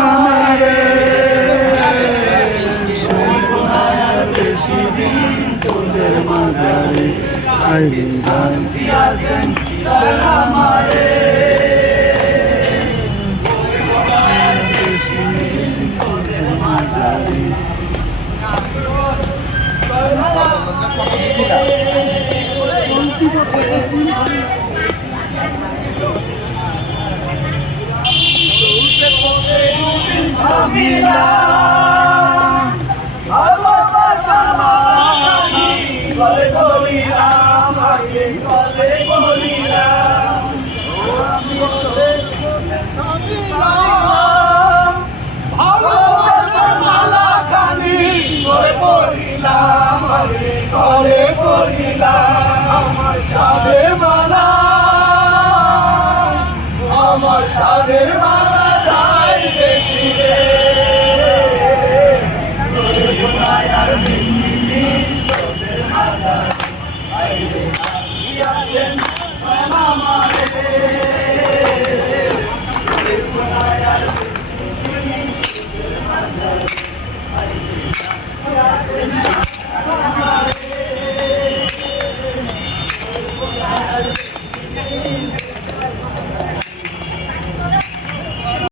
আমারে শুনব না আর বেশি দিন তোদের মাঝারে গান দিয়াছেন আমারে বেশি দিন তোদের মাঝারে ভালোবাসার মালা খানি গলে পড়িলাম বাইরে গলে পড়িলাম আমার সাদের মালা, আমার সাদের Mama.